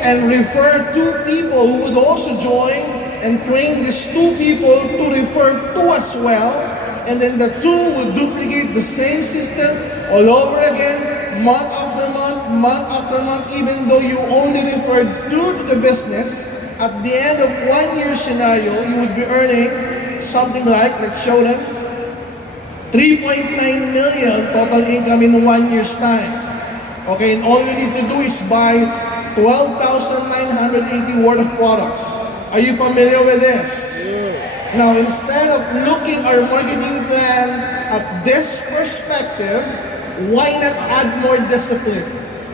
and refer two people who would also join and train these two people to refer two as well, and then the two would duplicate the same system all over again, month after month, even though you only referred two to the business. At the end of 1 year scenario, you would be earning something like, let's show them, 3.9 million total income in 1 year's time. Okay, and all you need to do is buy 12,980 worth of products. Are you familiar with this? Yeah. Now, instead of looking our marketing plan at this perspective, why not add more discipline?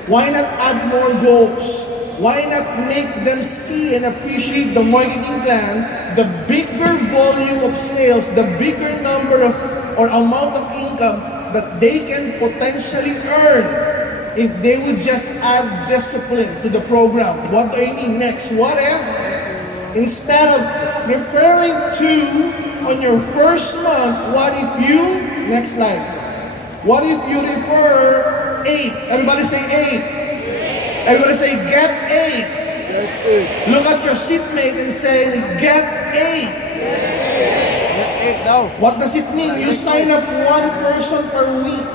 Why not add more goals? Why not make them see and appreciate the marketing plan, the bigger volume of sales, the bigger number of or amount of income that they can potentially earn if they would just add discipline to the program? What do I mean next? What if, instead of referring to on your first month, what if you, next slide, what if you refer 8? Everybody say 8. Everybody say, get 8. Look at your seatmate and say, get 8. What does it mean? You sign up one person per week.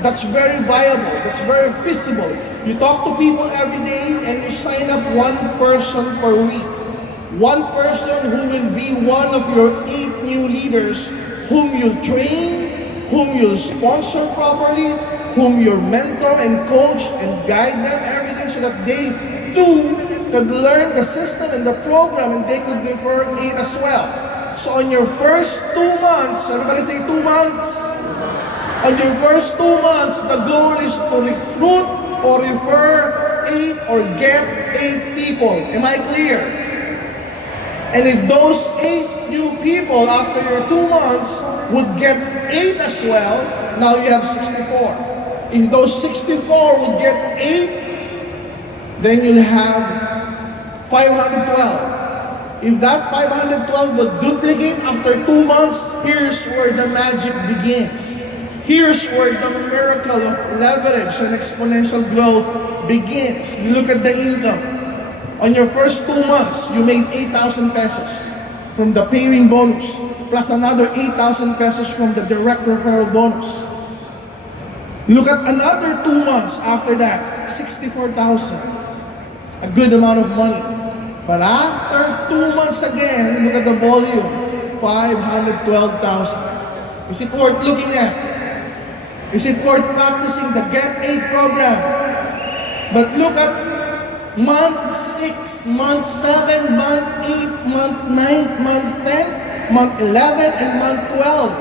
That's very viable. That's very feasible. You talk to people every day and you sign up one person per week. One person who will be one of your 8 new leaders whom you'll train, whom you'll sponsor properly, whom you'll mentor and coach and guide them every day so that they too could learn the system and the program and they could refer 8 as well. So on your first 2 months, everybody say 2 months. On your first 2 months, the goal is to recruit or refer 8 or get 8 people. Am I clear? And if those 8 new people after your 2 months would get 8 as well, now you have 64. If those 64 would get 8, then you'll have 512. If that 512 would duplicate after 2 months, here's where the magic begins. Here's where the miracle of leverage and exponential growth begins. You look at the income. On your first 2 months, you made 8,000 pesos from the pairing bonus, plus another 8,000 pesos from the direct referral bonus. Look at another 2 months after that, 64,000. A good amount of money. But after 2 months again, look at the volume, 512,000. Is it worth looking at? Is it worth practicing the Get 8 program? But look at month 6, month 7, month 8, month 9, month 10, month 11, and month 12.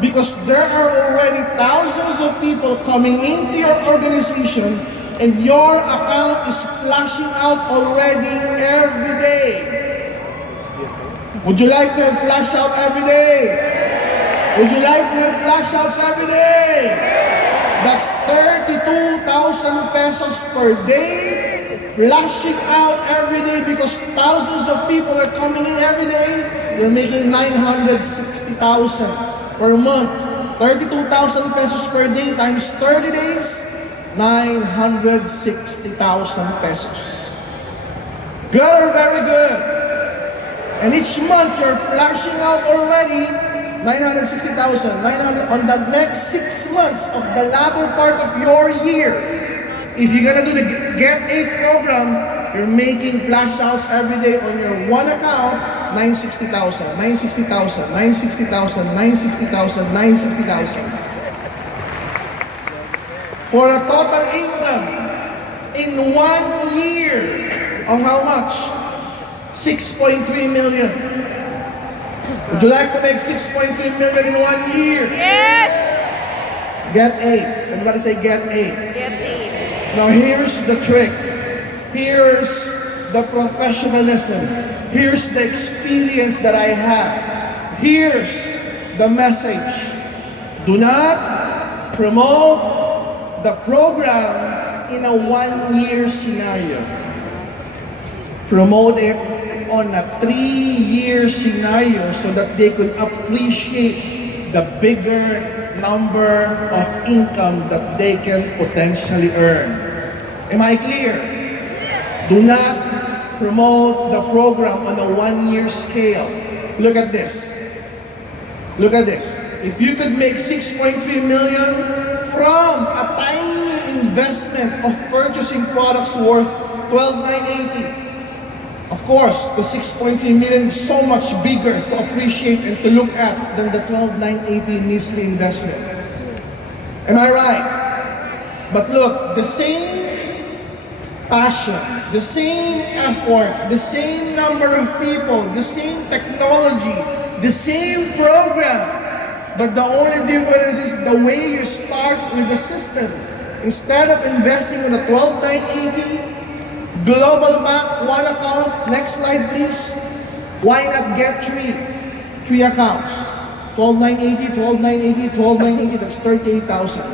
Because there are already thousands of people coming into your organization and your account is flashing out already every day. Would you like to have flash out every day? Would you like to have flash outs every day? That's 32,000 pesos per day, flashing out every day because thousands of people are coming in every day. You're making 960,000 per month. 32,000 pesos per day times 30 days, 960,000 pesos. Good or very good? And each month you're flashing out already 960,000. 900 on the next 6 months of the latter part of your year. If you're gonna do the Get 8 program, you're making flash outs every day on your one account, 960,000, 960,000, 960,000, 960,000, 960,000. For a total income in 1 year of how much? 6.3 million. Would you like to make 6.3 million in 1 year? Yes! Get 8. Everybody say get 8. Get 8. Now here's the trick. Here's the professionalism. Here's the experience that I have. Here's the message. Do not promote the program in a 1 year scenario. Promote it on a 3-year scenario so that they could appreciate the bigger number of income that they can potentially earn. Am I clear? Do not promote the program on a one-year scale. Look at this. Look at this. If you could make 6.3 million from a tiny investment of purchasing products worth 12,980, of course, the 6.3 million is so much bigger to appreciate and to look at than the 12,980 measly investment. Am I right? But look, the same passion, the same effort, the same number of people, the same technology, the same program, but the only difference is the way you start with the system. Instead of investing in a 12,980, global bank, one account, next slide please. Why not get three accounts? 12,980, 12,980, 12,980, that's 38,000.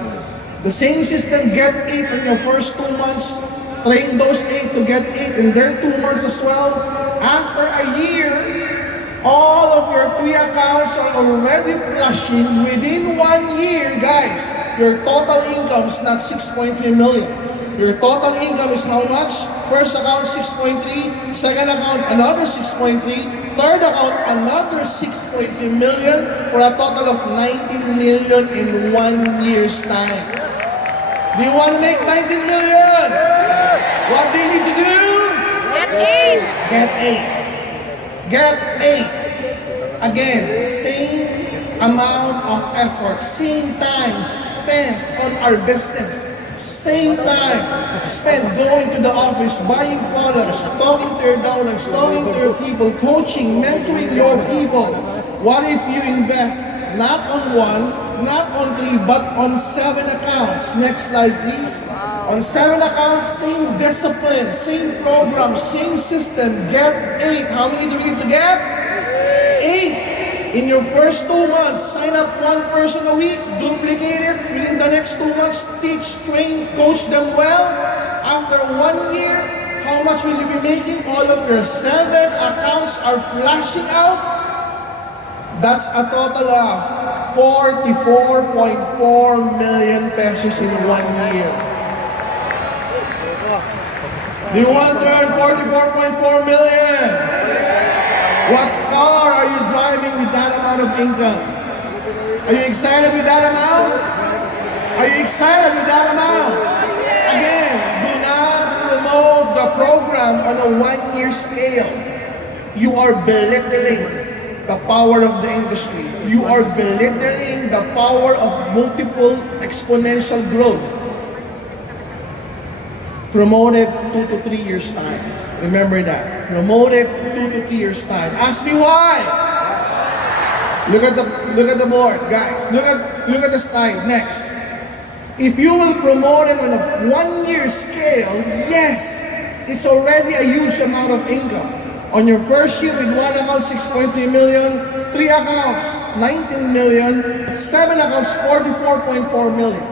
The same system, get 8 in your first 2 months, train those 8 to get 8 in their 2 months as well. After a year, all of your 3 accounts are already flushing within 1 year, guys. Your total income is not 6.3 million. Your total income is how much? First account, 6.3. Second account, another 6.3. Third account, another 6.3 million for a total of 19 million in 1 year's time. Do you want to make 19 million? What do you need to do? Get 8. Get 8. Get 8. Again, same amount of effort, same time spent on our business. Same time spent going to the office, buying products, talking to your donors, talking to your people, coaching, mentoring your people. What if you invest not on 1, not on 3, but on 7 accounts? Next slide, please. On 7 accounts, same discipline, same program, same system. Get 8. How many do we need to get? 8. In your first 2 months, sign up 1 person a week, duplicate it. Within the next 2 months, teach, train, coach them well. After 1 year, how much will you be making? All of your 7 accounts are flashing out. That's a total of 44.4 million pesos in 1 year. Do you want to earn 44.4 million? What car are you driving with that amount of income? Are you excited with that amount? Are you excited with that amount? Again, do not promote the program on a 1-year scale. You are belittling the power of the industry. You are belittling the power of multiple exponential growth. Promote it 2 to 3 years time. Remember that. Promote it 2 to 3 years time. Ask me why. Look at the board, guys. Look at the slide. Next. If you will promote it on a 1-year scale, yes, it's already a huge amount of income. On your first year with 1 account, 6.3 million, 3 accounts, 19 million, 7 accounts, 44.4 million.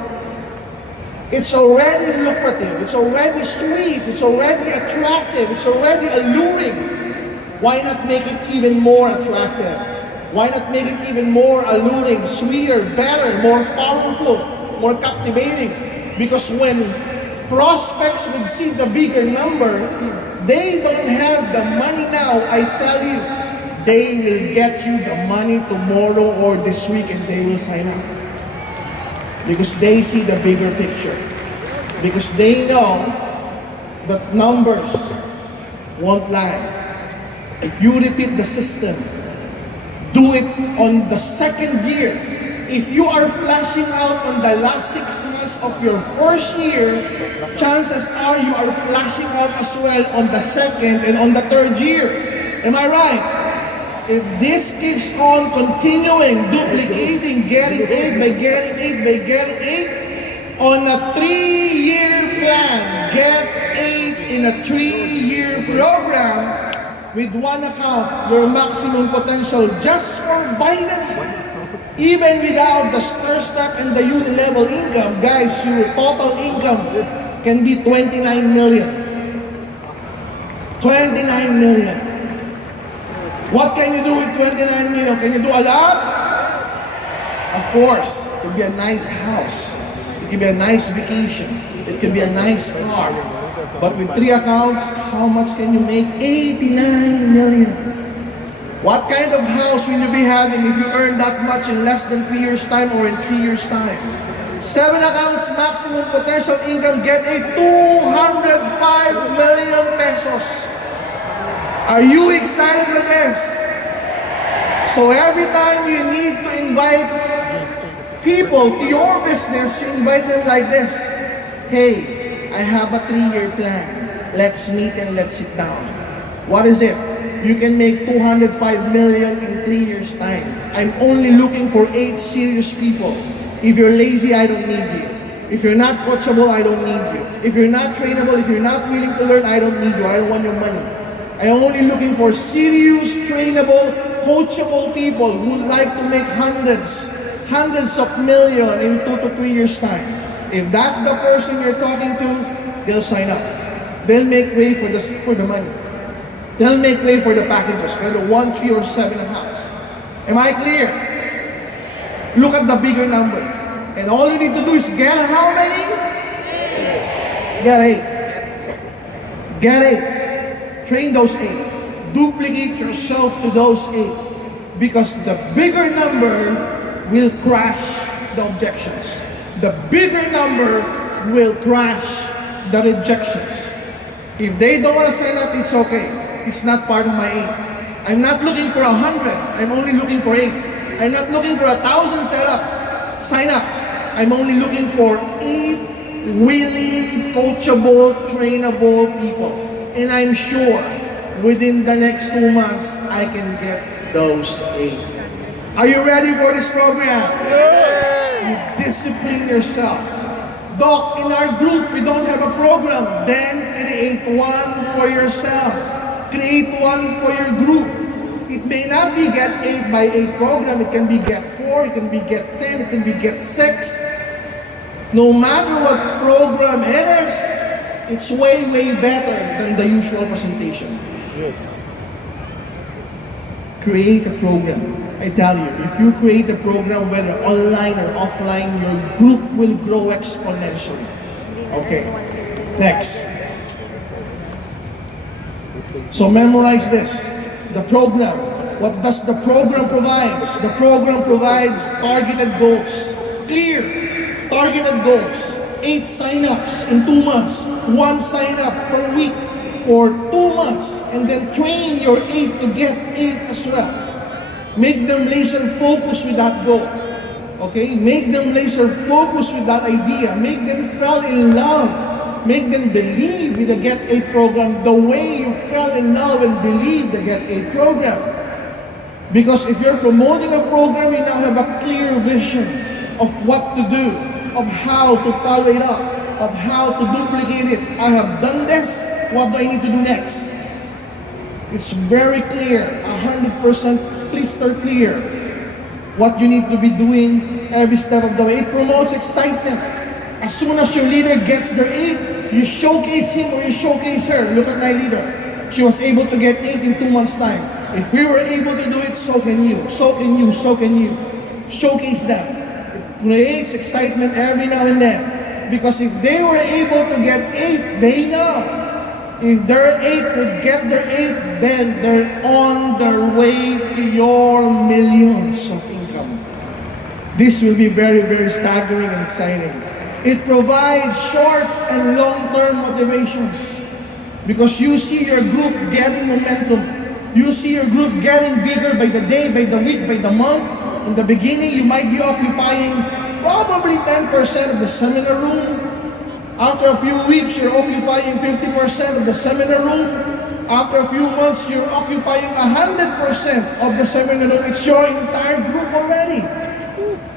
It's already lucrative, it's already sweet, it's already attractive, it's already alluring. Why not make it even more attractive? Why not make it even more alluring, sweeter, better, more powerful, more captivating? Because when prospects would see the bigger number, they don't have the money now, I tell you, they will get you the money tomorrow or this week and they will sign up. Because they see the bigger picture. Because they know that numbers won't lie. If you repeat the system, do it on the second year. If you are flashing out on the last 6 months of your first year, chances are you are flashing out as well on the second and on the third year. Am I right? If this keeps on continuing, duplicating, getting 8 by getting 8 by getting 8, on a 3-year plan, get 8 in a 3-year program with 1 account, your maximum potential just for binary. Even without the stir step and the uni-level income, guys, your total income can be 29 million. 29 million. What can you do with 29 million? Can you do a lot? Of course, it could be a nice house. It could be a nice vacation. It could be a nice car. But with 3 accounts, how much can you make? 89 million. What kind of house will you be having if you earn that much in less than 3 years' time or in 3 years' time? 7 accounts, maximum potential income, get a 205 million pesos. Are you excited with this? So every time you need to invite people to your business, you invite them like this. Hey, I have a 3-year plan. Let's meet and let's sit down. What is it? You can make 205 million in 3 years' time. I'm only looking for 8 serious people. If you're lazy, I don't need you. If you're not coachable, I don't need you. If you're not trainable, if you're not willing to learn, I don't need you. I don't want your money. I'm only looking for serious, trainable, coachable people who would like to make hundreds of million in 2 to 3 years' time. If that's the person you're talking to, they'll sign up. They'll make way for the money. They'll make way for the packages, whether 1, 3, or 7 accounts. Am I clear? Look at the bigger number. And all you need to do is get how many? Get 8. Get 8. Train those 8. Duplicate yourself to those 8. Because the bigger number will crash the objections. The bigger number will crash the rejections. If they don't want to sign up, it's okay. It's not part of my 8. I'm not looking for 100. I'm only looking for 8. I'm not looking for 1,000 sign-ups. I'm only looking for 8 willing, coachable, trainable people. And I'm sure within the next 2 months, I can get those 8. Are you ready for this program? You discipline yourself. Doc, in our group, we don't have a program. Then create one for yourself. Create one for your group. It may not be get 8 by 8 program. It can be get 4, it can be get 10, it can be get 6. No matter what program it is, it's way better than the usual presentation. Yes. Create a program. I tell you, if you create a program, whether online or offline, your group will grow exponentially. Okay, next. So memorize this. The program. What does the program provide? The program provides targeted goals. Clear, targeted goals. 8 sign-ups in 2 months. 1 sign-up per week for 2 months. And then train your 8 to get 8 as well. Make them laser focused with that goal. Okay? Make them laser focused with that idea. Make them fall in love. Make them believe with the Get 8 program the way you fell in love and believe the Get 8 program. Because if you're promoting a program, you now have a clear vision of what to do, of how to follow it up, of how to duplicate it. I have done this, what do I need to do next? It's very clear, 100% crystal clear what you need to be doing every step of the way. It promotes excitement. As soon as your leader gets their 8, you showcase him or you showcase her. Look at my leader. She was able to get 8 in 2 months' time. If we were able to do it, so can you. So can you. So can you. Showcase them. It creates excitement every now and then. Because if they were able to get 8, they know. If their 8 would get their 8, then they're on their way to your millions of income. This will be very staggering and exciting. It provides short and long-term motivations. Because you see your group getting momentum. You see your group getting bigger by the day, by the week, by the month. In the beginning, you might be occupying probably 10% of the seminar room. After a few weeks, you're occupying 50% of the seminar room. After a few months, you're occupying 100% of the seminar room. It's your entire group already.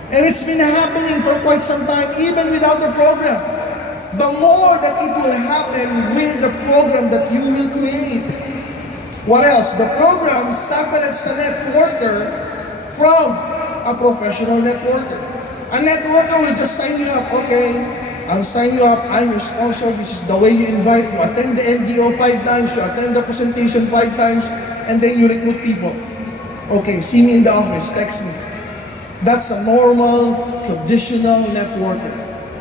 And it's been happening for quite some time, even without the program. The more that it will happen with the program that you will create. What else? The program separates a networker from a professional networker. A networker will just sign you up. Okay, I'll sign you up. I'm your sponsor. This is the way you invite. You attend the NGO 5 times. You attend the presentation 5 times. And then you recruit people. Okay, see me in the office. Text me. That's a normal, traditional networker.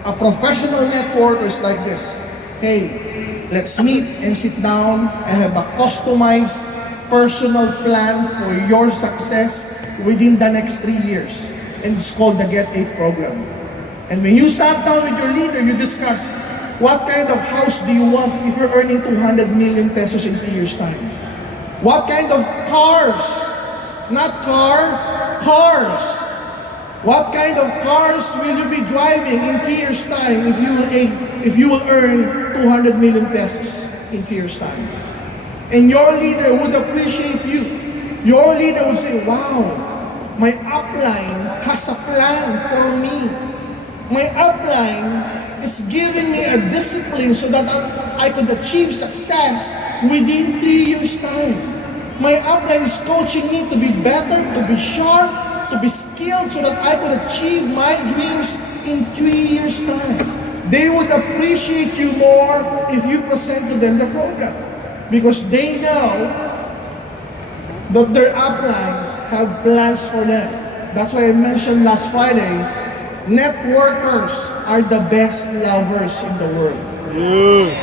A professional networker is like this. Hey, Let's meet and sit down and have a customized personal plan for your success within the next 3 years. And it's called the Get 8 program. And when you sat down with your leader, you discuss what kind of house do you want if you're earning 200 million pesos in 3 years' time? What kind of cars? Not cars. What kind of cars will you be driving in 3 years' time if you will earn 200 million pesos in 3 years' time? And your leader would appreciate you. Your leader would say, wow, my upline has a plan for me. My upline is giving me a discipline so that I could achieve success within 3 years' time. My upline is coaching me to be better, to be sharp, to be skilled so that I could achieve my dreams in 3 years' time. They would appreciate you more if you present to them the program because they know that their uplines have plans for them. That's why I mentioned last Friday, networkers are the best lovers in the world. Yeah.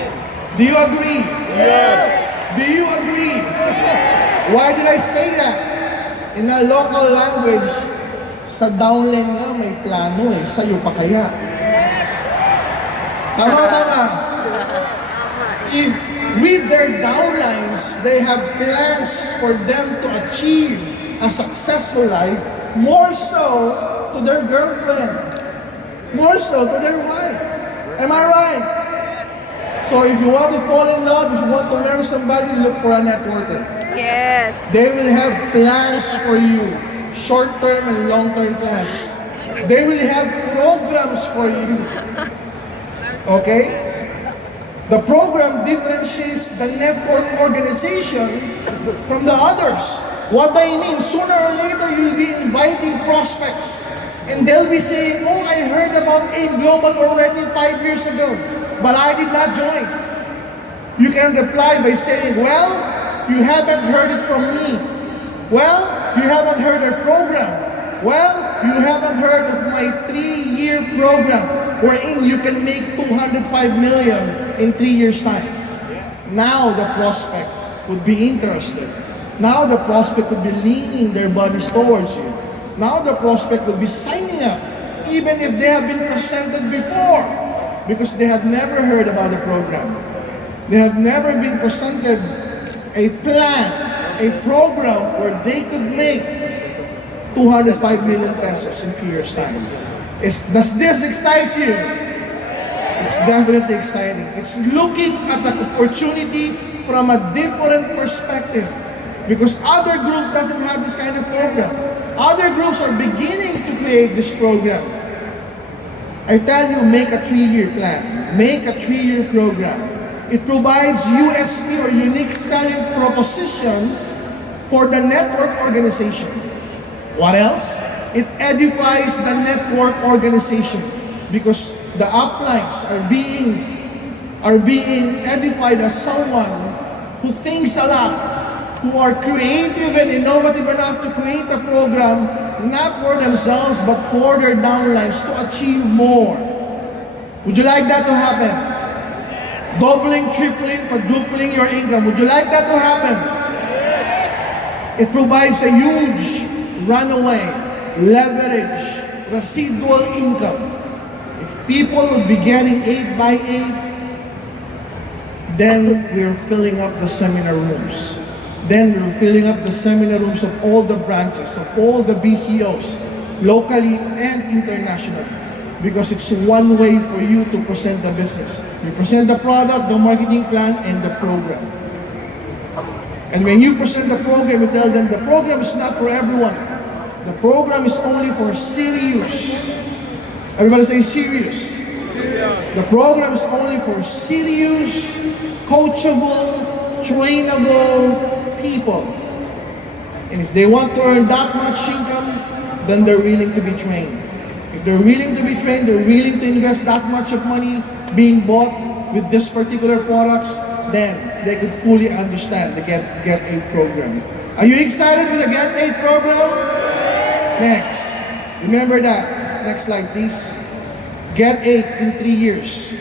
Do you agree? Yeah. Do you agree? Why did I say that? In a local language, sa downline nga may plano sa'yo pa kaya. Tama. If with their downlines, they have plans for them to achieve a successful life, more so to their girlfriend, more so to their wife. Am I right? So if you want to fall in love, if you want to marry somebody, look for a networker. Yes. They will have plans for you, short-term and long-term plans. They will have programs for you. Okay? The program differentiates the network organization from the others. What do I mean? Sooner or later, you'll be inviting prospects. And they'll be saying, oh, I heard about A Global already 5 years ago, but I did not join. You can reply by saying, well, you haven't heard it from me. Well, you haven't heard our program. Well, you haven't heard of my 3-year program wherein you can make 205 million in 3 years' time. Now the prospect would be interested. Now the prospect would be leaning their bodies towards you. Now the prospect would be signing up, even if they have been presented before, because they have never heard about the program. They have never been presented a plan, a program where they could make 205 million pesos in 3 years' time. Does this excite you? It's definitely exciting. It's looking at the opportunity from a different perspective because other group doesn't have this kind of program. Other groups are beginning to create this program. I tell you, make a 3-year plan. Make a 3-year program. It provides USP or unique selling proposition for the network organization. What else? It edifies the network organization because the uplines are being edified as someone who thinks a lot, who are creative and innovative enough to create a program not for themselves but for their downlines to achieve more. Would you like that to happen? Doubling, tripling, quadrupling your income. Would you like that to happen? It provides a huge runaway, leverage, residual income. If people would be getting 8 by 8, then we're filling up the seminar rooms. Then we're filling up the seminar rooms of all the branches, of all the BCOs, locally and internationally. Because it's one way for you to present the business. You present the product, the marketing plan, and the program. And when you present the program, you tell them the program is not for everyone. The program is only for serious. Everybody say serious. The program is only for serious, coachable, trainable people. And if they want to earn that much income, then they're willing to be trained. If they're willing to be trained, they're willing to invest that much of money being bought with this particular products, then they could fully understand the Get 8 program. Are you excited with the Get 8 program? Next. Remember that. Next slide, please. Get 8 in 3 years.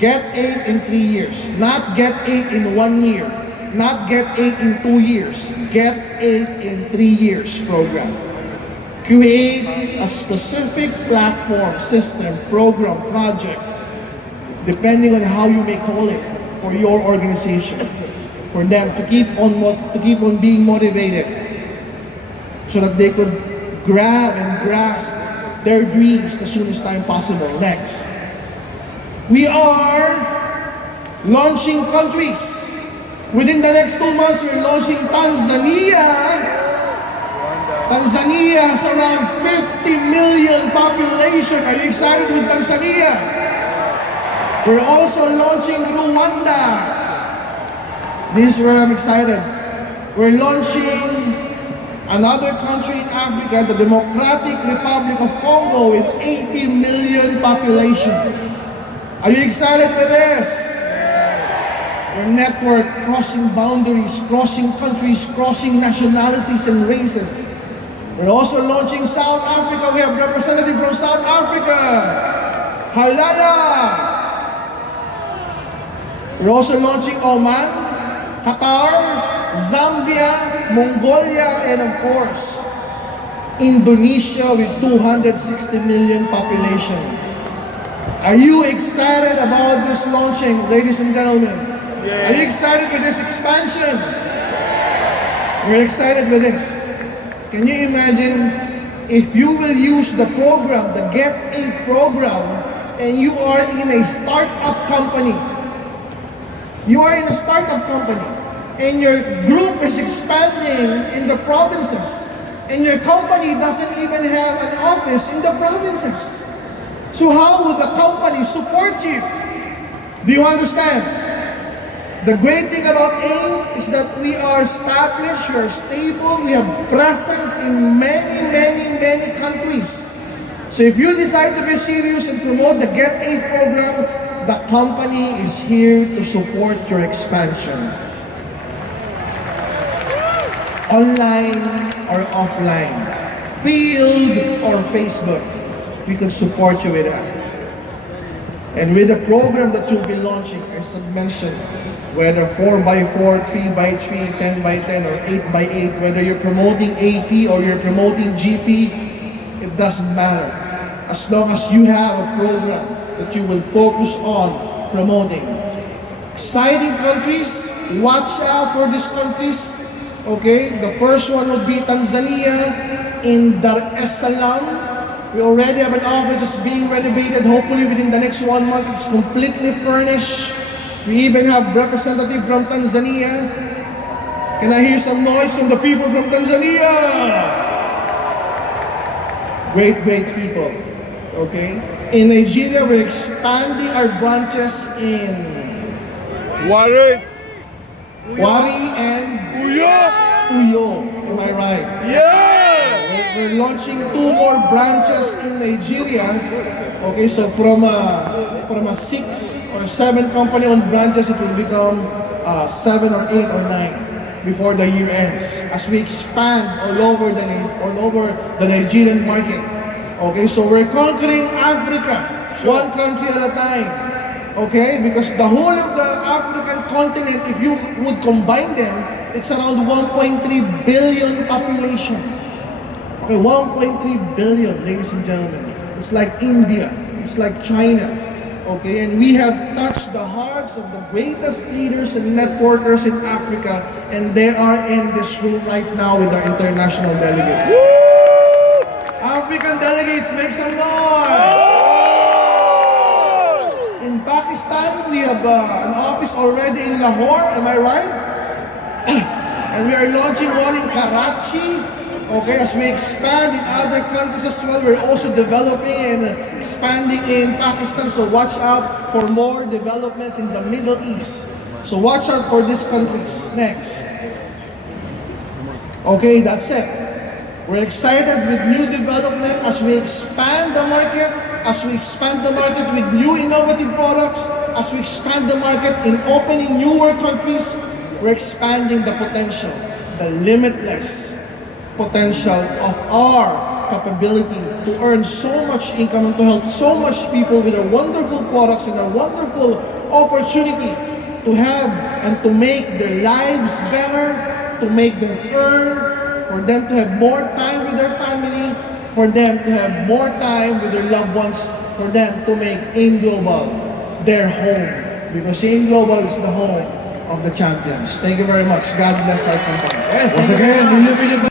Get 8 in 3 years. Not get 8 in 1 year. Not get 8 in 2 years. Get 8 in 3 years program. Create a specific platform, system, program, project, depending on how you may call it, for your organization, for them to keep on being motivated, so that they could grab and grasp their dreams as soon as time possible. Next, we are launching countries. Within the next 2 months, we're launching Tanzania. Tanzania has around 50 million population. Are you excited with Tanzania? We're also launching Rwanda. This is where I'm excited. We're launching another country in Africa, the Democratic Republic of Congo, with 80 million population. Are you excited with this? Your network, crossing boundaries, crossing countries, crossing nationalities and races. We're also launching South Africa. We have representative from South Africa. Halala! We're also launching Oman, Qatar, Zambia, Mongolia, and of course, Indonesia with 260 million population. Are you excited about this launching, ladies and gentlemen? Yeah. Are you excited with this expansion? We're excited with this. Can you imagine if you will use the program, the Get 8 program, and you are in a startup company? You are in a startup company, and your group is expanding in the provinces, and your company doesn't even have an office in the provinces. So how would the company support you? Do you understand? The great thing about AIM is that we are established, we are stable, we have presence in many countries. So if you decide to be serious and promote the Get 8 program, the company is here to support your expansion. Online or offline, field or Facebook, we can support you with that. And with the program that you'll be launching, as I mentioned, whether 4x4, 3x3, 10x10, or 8x8, whether you're promoting AP or you're promoting GP, it doesn't matter. As long as you have a program that you will focus on promoting. Exciting countries, watch out for these countries. Okay, the first one would be Tanzania in Dar es Salaam. We already have an office that's being renovated. Hopefully within the next 1 month, it's completely furnished. We even have representative from Tanzania. Can I hear some noise from the people from Tanzania? Great people. Okay? In Nigeria, we're expanding our branches in Wari and Uyo. Uyo. Am I right? Yeah. We're launching 2 more branches in Nigeria. Okay, so from a 6 or 7 company-owned branches, it will become 7 or 8 or 9 before the year ends. As we expand all over the Nigerian market. Okay, so we're conquering Africa, one country at a time. Okay, because the whole of the African continent, if you would combine them, it's around 1.3 billion population. Okay, 1.3 billion, ladies and gentlemen. It's like India, it's like China. Okay, and we have touched the hearts of the greatest leaders and networkers in Africa, and they are in this room right now with our international delegates. African delegates, make some noise! In Pakistan, we have an office already in Lahore, am I right? And we are launching one in Karachi. Okay, as we expand in other countries as well, we're also developing and expanding in Pakistan. So watch out for more developments in the Middle East. So watch out for these countries. Next. Okay, that's it. We're excited with new development as we expand the market, with new innovative products, as we expand the market in opening newer countries. We're expanding the potential, the limitless potential of our capability to earn so much income and to help so much people with our wonderful products and our wonderful opportunity to have and to make their lives better, to make them earn, for them to have more time with their family, for them to have more time with their loved ones, for them to make AIM Global their home. Because AIM Global is the home of the champions. Thank you very much. God bless our company. Yes, once again,